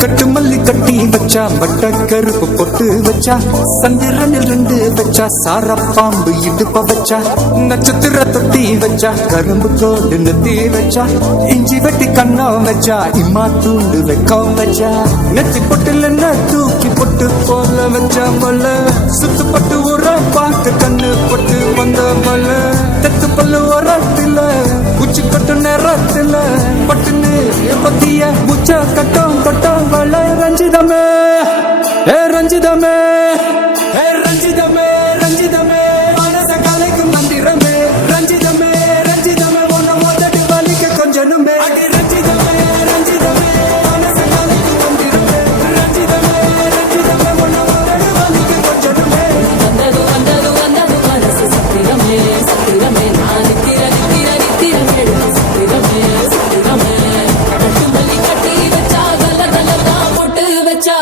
கட்டு மல்லி கட்டி வச்சா வட்ட கருப்பு பொட்டு வச்சா சந்திரனில் 2 வச்சா சார பாம்பு இடுப்ப வச்சா நட்சத்திர தொட்டி வச்சா கரும்பு கோடு நெத்தி வச்சா இஞ்சி வெட்டி கண்ணம் வச்சா இம்மா தூண்டு வெக்கம் வச்சா நெத்தி பொட்டுல தூக்கி பொட்டு போல வச்சா மல்ல சுத்து பட்டு உர பார்த்து கண்ணு பொட்டு வந்த மல்ல தெத்து பல்லு உரத்துல உச்சி கட்டு நேரத்துல பட்டுன்னு பத்திய முச்ச கட்டம் கட்டம் ரஞ்சிதமே ரஞ்சிதமே ரஞ்சிதமே ரஞ்சிதமே மனச கலைக்கும் மந்திரமே ரஞ்சிதமே ரஞ்சிதமே ஒன்ன மோதட்டு வலிக்க கொஞ்சனுமே ரஞ்சிதமே ரஞ்சிதமே மனச கலைக்கும் மந்திரமே ரஞ்சிதமே ரஞ்சிதமே ஒன்ன மோதட்டு வலிக்க கொஞ்சனுமே வந்தது வந்தது வந்தது மனசு சத்திரமே சத்திரமே நான் நித்திர நித்திர நித்திரமே சத்திரமே சத்திரமே கட்டு மல்லி கட்டி வச்சா கல கலதா பொட்டு வச்சா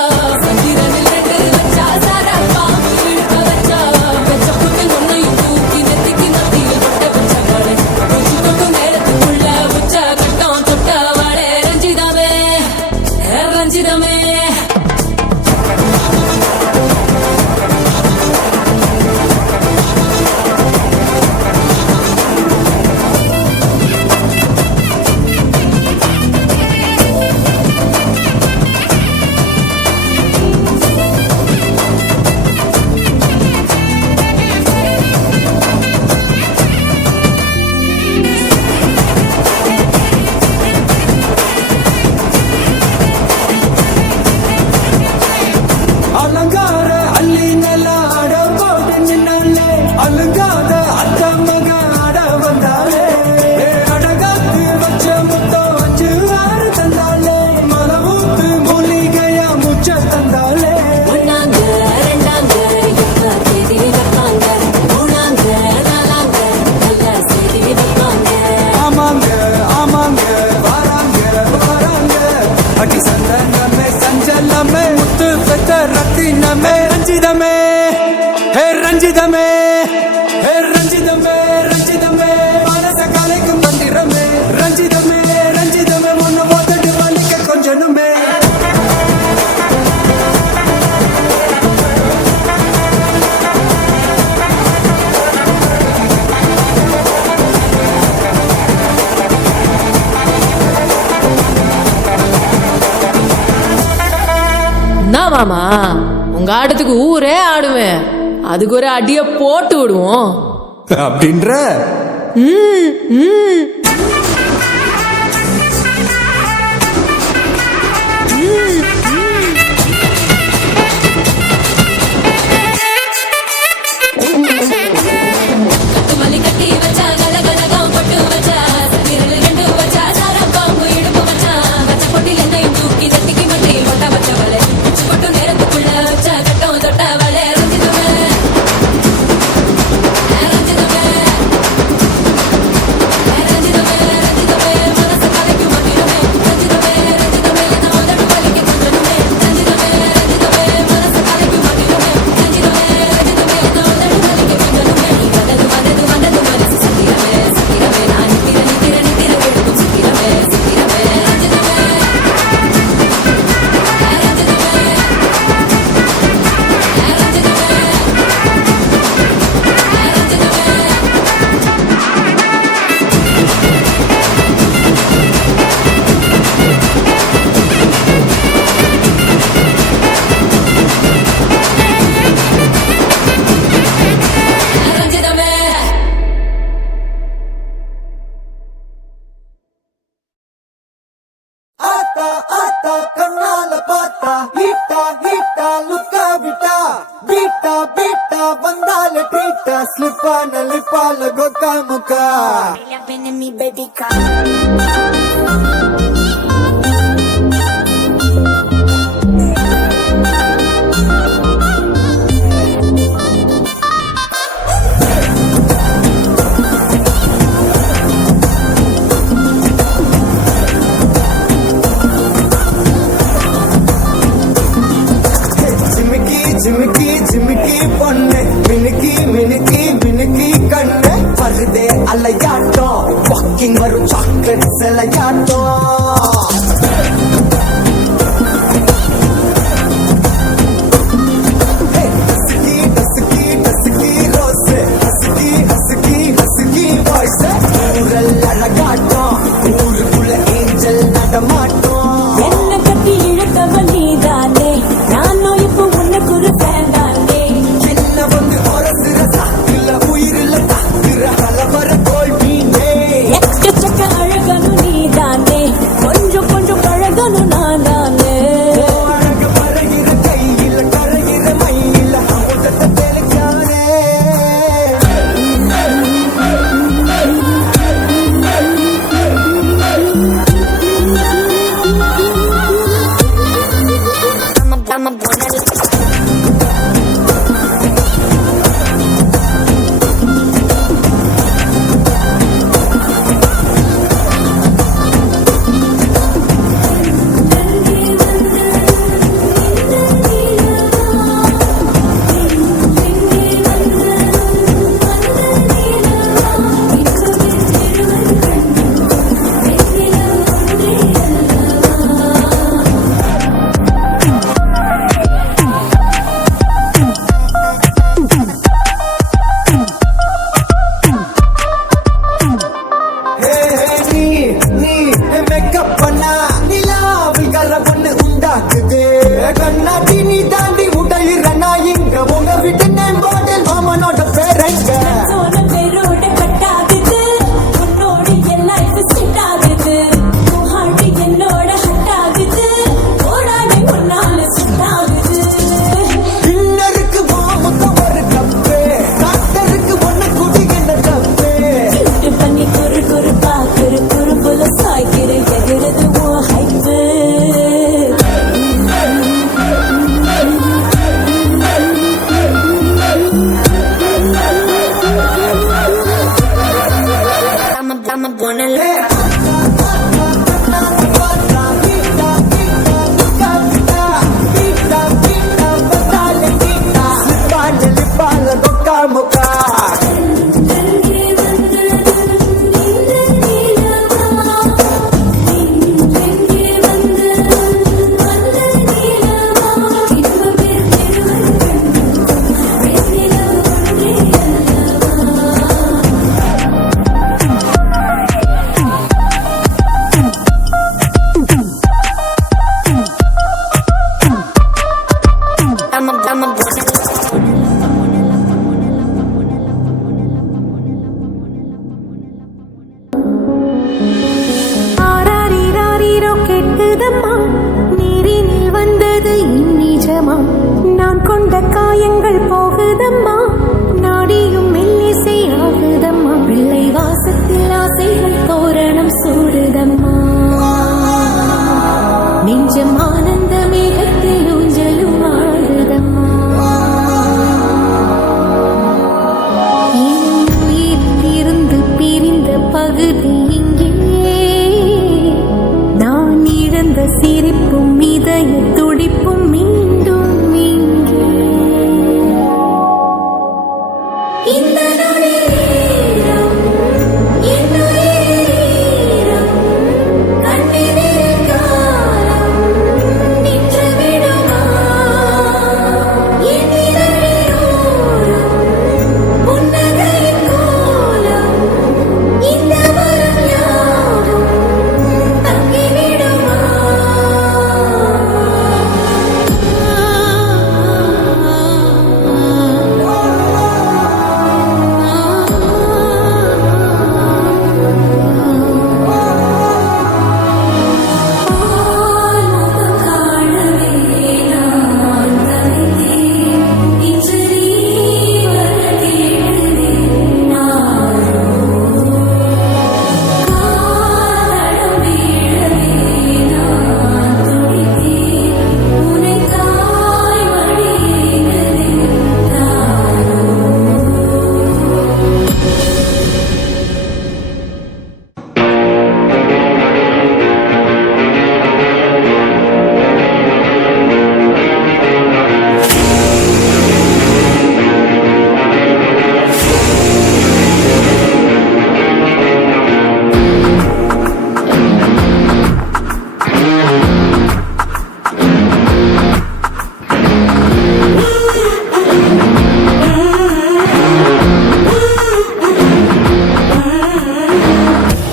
சந்திரனில் 2 வச்சா சார பாம்பு இழுக்க வச்சா வச்ச பொட்டு ஒன்னையும் தூக்கி நெத்திக்கு மத்தியில் கொட்ட வச்ச வாழை கொஞ்சம் கொண்டு நேரத்துக்குள்ள உச்ச கட்டம் தொட்ட வாழை ரஞ்சிதமே ரஞ்சிதமே அலங்கார அள்ளி நல்ல அட போட்டு நின்னாலே அலங்காத அத்த மக அட வந்தாலே அடகாத்து வச்ச முத்தம் 5 6 தந்தாலே மலவூத்து மூலிகையா முச்ச தந்தாலே ஒன்னாங்க ரெண்டாங்க எப்ப தேதி வைப்பாங்க மூணாங்க நாலாங்க நல்ல செய்தி வைப்பாங்க ஆமாங்க ஆமாங்க வராங்க வராங்க அடி சந்தனமே சஞ்சலமே முத்து பெத்த ரத்தினமே ரஞ்சிதமே ரஞ்சிதமே ரஞ்சிதமே ரஞ்சிதமே மனச கலைக்கும் மந்திரமே ரஞ்சிதமே ரஞ்சிதமே ஒன்னு மோதட்டு வலிக்க கொஞ்சனுமே என்ன மாமா உங்க ஆட்டத்துக்கு ஊரே ஆடுவேன் அதுக்கு ஒரு அடிய போட்டு விடுவோம் அப்படின்ற ம், ம். கட்டு மல்லி கட்டி வச்சா கல கலகம் பொட்டு வச்சா சந்திரனில் 2 வச்சா சார பாம்பு இடுப்பு வச்சா வச்ச பொட்டில் என்னையும் தூக்கி நெத்திக்கு மட்டியில் கொட்ட வச்சவளே உச்சி கொட்டு நேரத்துக்குள்ள வச்ச கட்டம் தொட்டவளே ரஞ்சிதமே ரஞ்சிதமே ரஞ்சிதமே ரஞ்சிதமே மனசு கலைக்கும் மந்திரமே ரஞ்சிதமே ரஞ்சிதமே நான் உதட்டு வலிக்க கொஞ்சனுமே ரஞ்சிதமே ரஞ்சிதமே மனசு கலைக்கும் மந்திரமே ரஞ்சிதமே ரஞ்சிதமே நான் உதட்டு வலிக்க கொஞ்சனுமே வந்தது வந்தது வந்தது மனசு சத்திரமே சத்திரமே நான் நித்திர நித்திர நித்திர கேட்கும் சத்திரமே சத்திரமே ரஞ்சிதமே ரஞ்சிதமே ஆத்தா ஆத்தா கண்ணால பார்த்தா ஹீட்டா ஹீட்டா லுக்கா விட்டா பீட்டா பீட்டா வந்தால ட்ரீட் ஆட்டா ஸ்லிப்பான லிப்பால கொக்கா முக்கா Been in me, baby, come. ஜிமிக்கி ஜிமிக்கி ஜிமிக்கி பொண்ணு மினுக்கி மினுக்கி மினுக்கி கண்ணு வருதே அலையாட்டம் வாக்கிங் வரும் சாக்லேட் சிலையாட்டம் husky husky husky rose husky husky husky voice ஊரல் அழகாட்டம் ஊருக்குள்ள ஏஞ்சல் நடமாட்டம் என்ன கட்டி இழுத்தவன் நீதானே நானும் இப்போ உனக்கு ஒரு ஃபேன் தானே என்ன வந்து ஒரசுற சாக்குல உயிரில தாக்குற கலவர தோல்வியே எக்கச்சக்க அழகனும் நீதானே கொஞ்சம் கொஞ்சம் பழகனும் நான் தானே அழகு பறகிற கையில கரைகிற மயில அமுதத்தை தெளிச்சானே I'm a bonnet. நீ நீ மேக்கப் பண்ணா நிலாவில் கர பொண்ணு உண்டாக்குது கண்ணாடி நீ தாண்டி உடையிற நான் இங்க உங்க வீட்டு நேம் போர்டில் மாமனோட பேரங்க சோன பேரோட கட் ஆகுது உன்னோட என் லைஃப் செட் ஆகுது உன் ஹார்ட் என்னோட ஹட் ஆகுது ஓடாடி உன்னால செட் ஆகுது இன்னருக்கு மாமுத்த ஒரு கப்பு டாக்டருக்கு ஒண்ணு குடிக்கின்ற தப்பு கிஃப்ட் பண்ணி குறு குறு பாக்குற குறும்புல சாய்க்கிற எதிரது உன் ஹைப்பு I'm a bonnet.